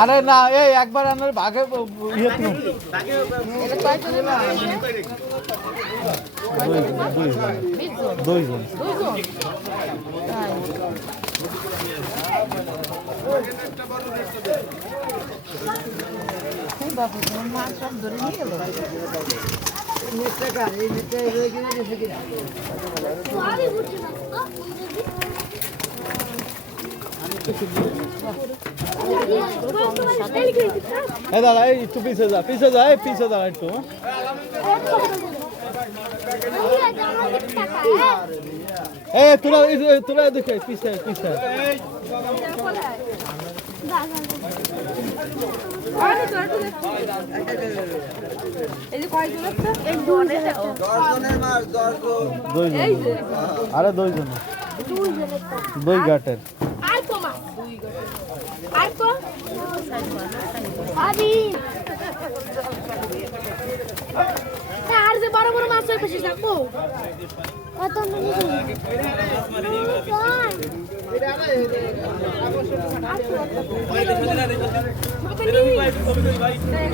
আরে না এই একবার আনার ভাগে ইয়ে দুইজন বাবু মাছ সব ধরে নিয়ে গেল দাঁড়া একটু পিছে যা পিছে যা একটু তোরা দেখে পিছে পিছে আরে দুইজন দুই ঘাটের আর যে বড় বড় মাছ হয় খুশি থাকবো কত